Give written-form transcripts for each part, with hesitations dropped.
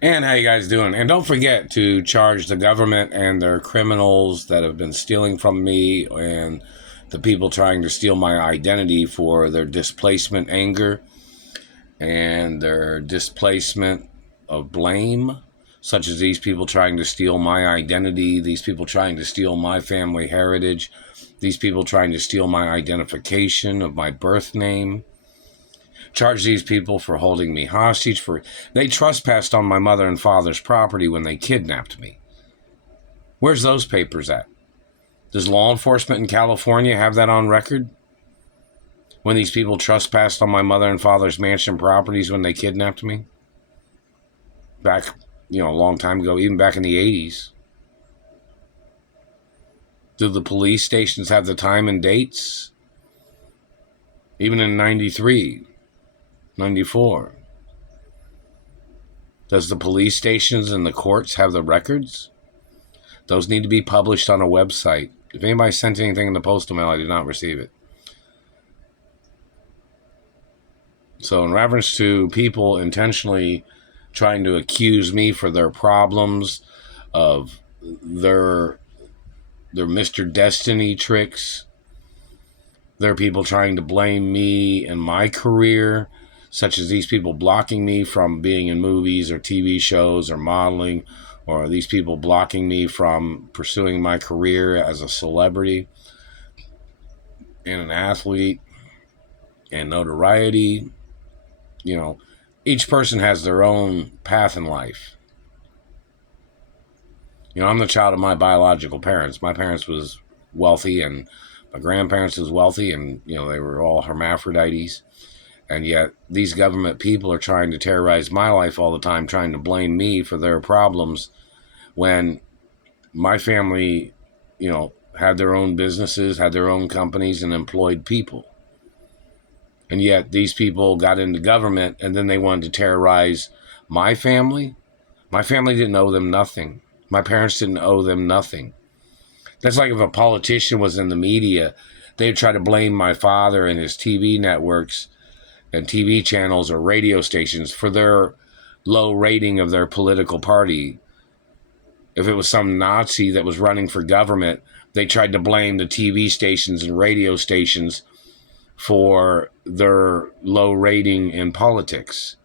And how you guys doing? And don't forget to charge the government and their criminals that have been stealing from me and the people trying to steal my identity for their displacement anger and their displacement of blame, such as these people trying to steal my identity, these people trying to steal my family heritage, these people trying to steal my identification of my birth name. Charge these people for holding me hostage. They trespassed on my mother and father's property when they kidnapped me. Where's those papers at? Does law enforcement in California have that on record? When these people trespassed on my mother and father's mansion properties when they kidnapped me? Back, a long time ago, even back in the 80s. Do the police stations have the time and dates? Even in 93, 94. Does the police stations and the courts have the records? Those need to be published on a website. If anybody sent anything in the postal mail, I did not receive it. So in reference to people intentionally trying to accuse me for their problems, of their Mr. Destiny tricks, there are people trying to blame me and my career, such as these people blocking me from being in movies or TV shows or modeling, or these people blocking me from pursuing my career as a celebrity and an athlete and notoriety. Each person has their own path in life. I'm the child of my biological parents. My parents was wealthy and my grandparents was wealthy, and, they were all hermaphrodites. And yet these government people are trying to terrorize my life all the time, trying to blame me for their problems when my family, had their own businesses, had their own companies, and employed people. And yet these people got into government and then they wanted to terrorize my family. My family didn't owe them nothing. My parents didn't owe them nothing. That's like if a politician was in the media, they'd try to blame my father and his TV networks and TV channels or radio stations for their low rating of their political party. If it was some Nazi that was running for government, they tried to blame the TV stations and radio stations for their low rating in politics.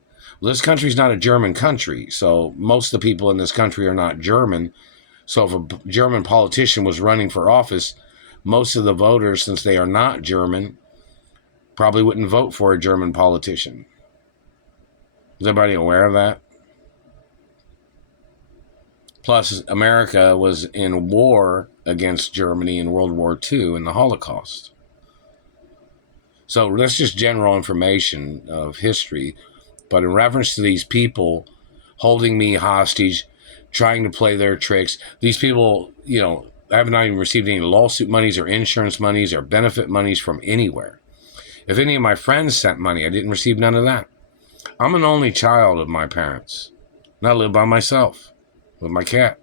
Well, this country's not a German country, so most of the people in this country are not German. So if a German politician was running for office, most of the voters, since they are not German, probably wouldn't vote for a German politician. Is everybody aware of that? Plus, America was in war against Germany in World War II in the Holocaust. So that's just general information of history. But in reference to these people holding me hostage, trying to play their tricks, these people, I have not even received any lawsuit monies or insurance monies or benefit monies from anywhere. If any of my friends sent money, I didn't receive none of that. I'm an only child of my parents. And I live by myself with my cat.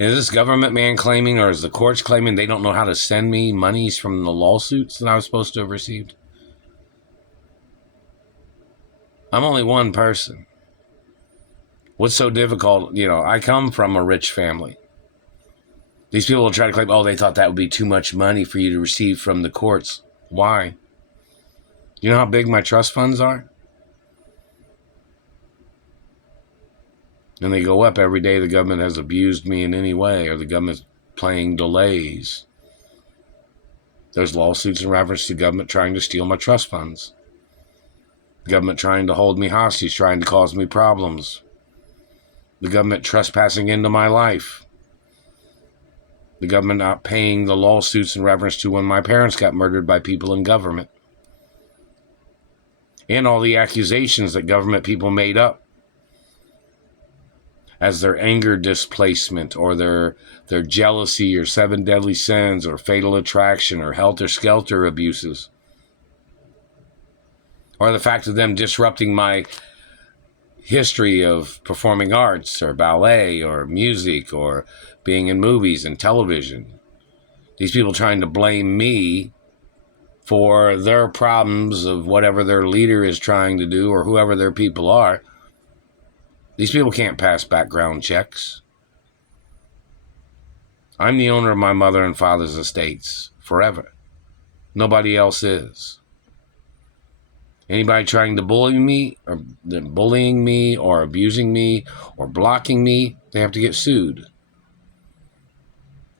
Is this government man claiming, or is the courts claiming they don't know how to send me monies from the lawsuits that I was supposed to have received? I'm only one person. What's so difficult? I come from a rich family. These people will try to claim, they thought that would be too much money for you to receive from the courts. Why? You know how big my trust funds are? And they go up every day the government has abused me in any way, or the government's playing delays. There's lawsuits in reference to government trying to steal my trust funds. The government trying to hold me hostage, trying to cause me problems. The government trespassing into my life. The government not paying the lawsuits in reference to when my parents got murdered by people in government. And all the accusations that government people made up as their anger displacement, or their jealousy, or 7 deadly sins, or fatal attraction, or helter-skelter abuses. Or the fact of them disrupting my history of performing arts, or ballet, or music, or being in movies and television. These people trying to blame me for their problems of whatever their leader is trying to do, or whoever their people are. These people can't pass background checks. I'm the owner of my mother and father's estates forever. Nobody else is. Anybody trying to bullying me or abusing me or blocking me, they have to get sued.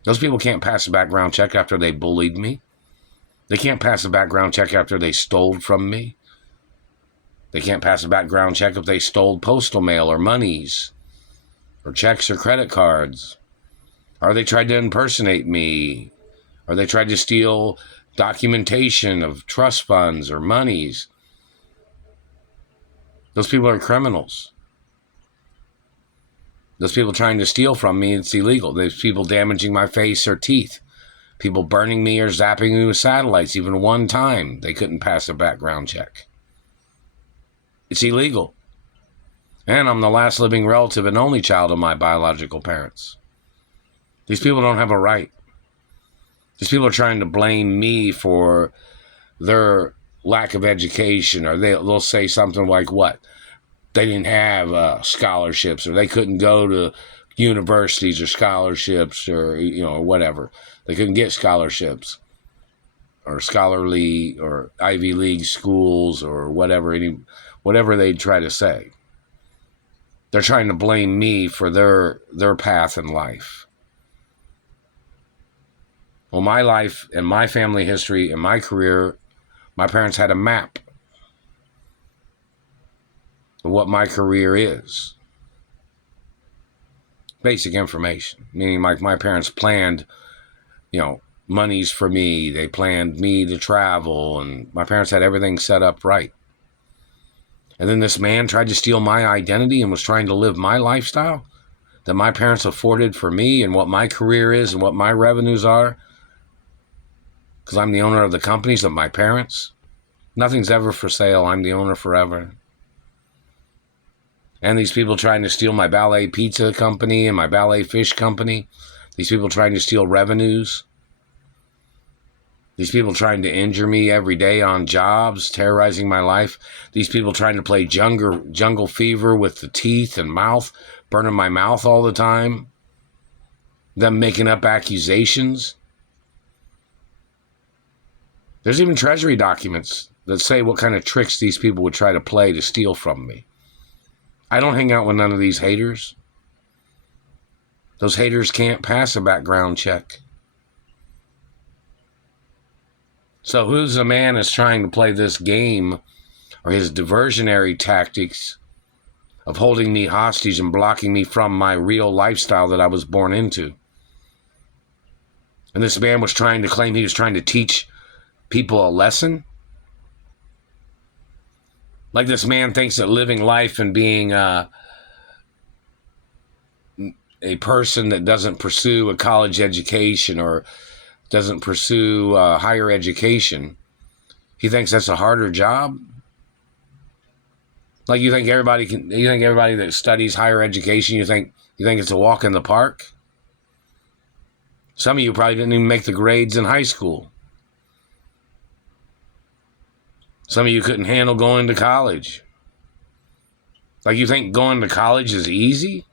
Those people can't pass a background check after they bullied me. They can't pass a background check after they stole from me. They can't pass a background check if they stole postal mail or monies or checks or credit cards. Or they tried to impersonate me. Or they tried to steal documentation of trust funds or monies. Those people are criminals. Those people trying to steal from me, it's illegal. There's people damaging my face or teeth. People burning me or zapping me with satellites. Even one time, they couldn't pass a background check. It's illegal. And I'm the last living relative and only child of my biological parents. These people don't have a right. These people are trying to blame me for their lack of education, or they'll say something like, what? They didn't have scholarships, or they couldn't go to universities or scholarships, or whatever. They couldn't get scholarships or scholarly or Ivy League schools or whatever they try to say. They're trying to blame me for their path in life. Well, my life and my family history and my career, my parents had a map of what my career is. Basic information, meaning like my parents planned, monies for me. They planned me to travel, and my parents had everything set up right. And then this man tried to steal my identity and was trying to live my lifestyle that my parents afforded for me and what my career is and what my revenues are. Because I'm the owner of the companies of my parents. Nothing's ever for sale. I'm the owner forever. And these people trying to steal my ballet pizza company and my ballet fish company. These people trying to steal revenues. These people trying to injure me every day on jobs, terrorizing my life. These people trying to play jungle fever with the teeth and mouth, burning my mouth all the time. Them making up accusations. There's even treasury documents that say what kind of tricks these people would try to play to steal from me. I don't hang out with none of these haters. Those haters can't pass a background check. So who's the man that's trying to play this game or his diversionary tactics of holding me hostage and blocking me from my real lifestyle that I was born into? And this man was trying to claim he was trying to teach people a lesson? Like this man thinks that living life and being a person that doesn't pursue a college education or doesn't pursue higher education, he thinks that's a harder job? Like you think everybody that studies higher education, you think it's a walk in the park? Some of you probably didn't even make the grades in high school. Some of you couldn't handle going to college. Like you think going to college is easy?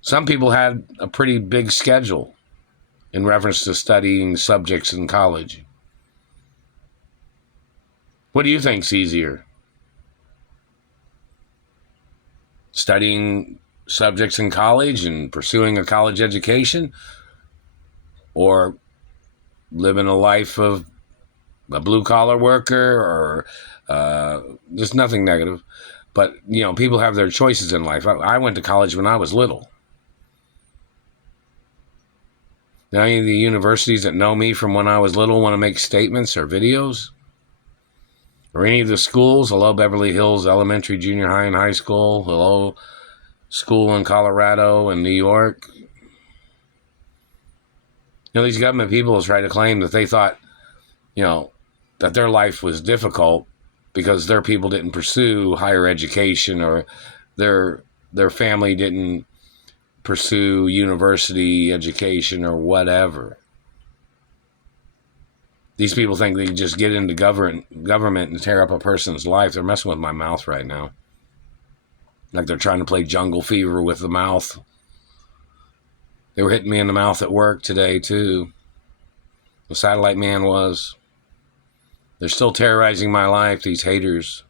Some people had a pretty big schedule in reference to studying subjects in college. What do you think's easier? Studying subjects in college and pursuing a college education, or living a life of a blue-collar worker, or just nothing negative. But, people have their choices in life. I went to college when I was little. Now, any of the universities that know me from when I was little want to make statements or videos? Or any of the schools, hello, Beverly Hills Elementary, Junior High, and High School, hello, school in Colorado and New York. These government people try to claim that they thought, that their life was difficult because their people didn't pursue higher education, or their family didn't pursue university education or whatever. These people think they can just get into government and tear up a person's life. They're messing with my mouth right now. Like they're trying to play jungle fever with the mouth. They were hitting me in the mouth at work today, too. The satellite man was. They're still terrorizing my life, these haters.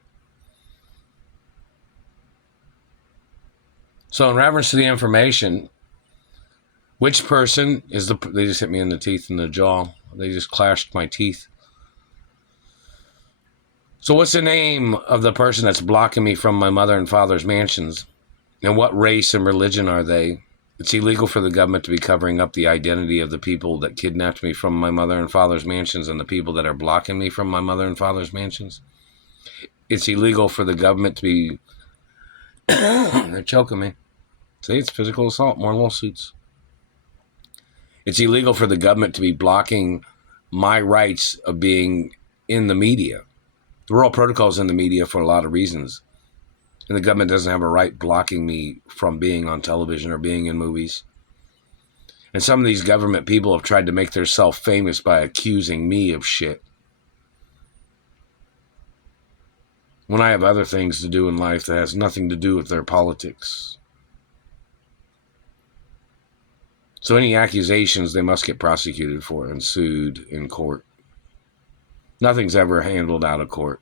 So in reference to the information, which person is the... They just hit me in the teeth and the jaw. They just clashed my teeth. So what's the name of the person that's blocking me from my mother and father's mansions? And what race and religion are they? It's illegal for the government to be covering up the identity of the people that kidnapped me from my mother and father's mansions and the people that are blocking me from my mother and father's mansions. It's illegal for the government to be... They're choking me. See, it's physical assault. More lawsuits. It's illegal for the government to be blocking my rights of being in the media. The Royal Protocol is in the media for a lot of reasons. And the government doesn't have a right blocking me from being on television or being in movies. And some of these government people have tried to make themselves famous by accusing me of shit, when I have other things to do in life that has nothing to do with their politics. So any accusations they must get prosecuted for and sued in court. Nothing's ever handled out of court.